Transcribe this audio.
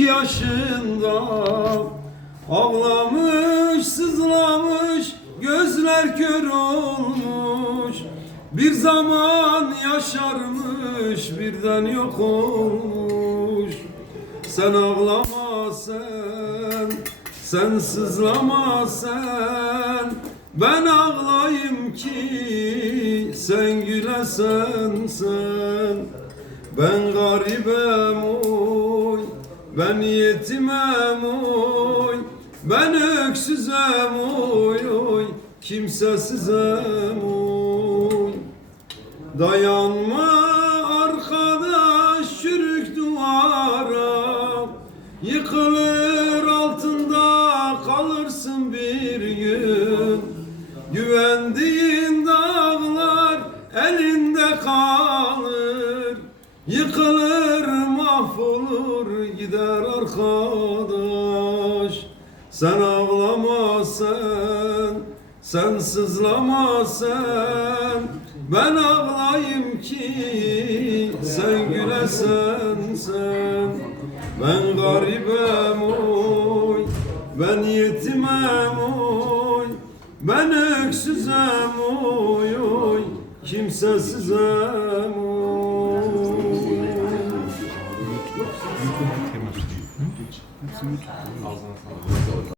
yaşında Ağlamış, sızlamış, gözler kör olmuş. Bir zaman yaşarmış, birden yok olmuş. Sen ağlama sen, sen sızlama sen Ben ağlayayım ki sen gülesen sen Ben garibem oy ben yetimem oy Ben öksüzem oy oy Kimsesizem oy Dayanma arkadaş çürük duvara. Yıkılır altında kalırsın bir gün. Güvendiğin dağlar elinde kalır. Yıkılır mahvolur gider arkadaş. Sen ağlama sen, sen sızlama sen Ben ağlayayım ki sen gülesen sen Ben garibem oy, ben yetimem oy Ben öksüzem oy oy, kimsesizem oy 있으면 좋고. 아, 아, 아.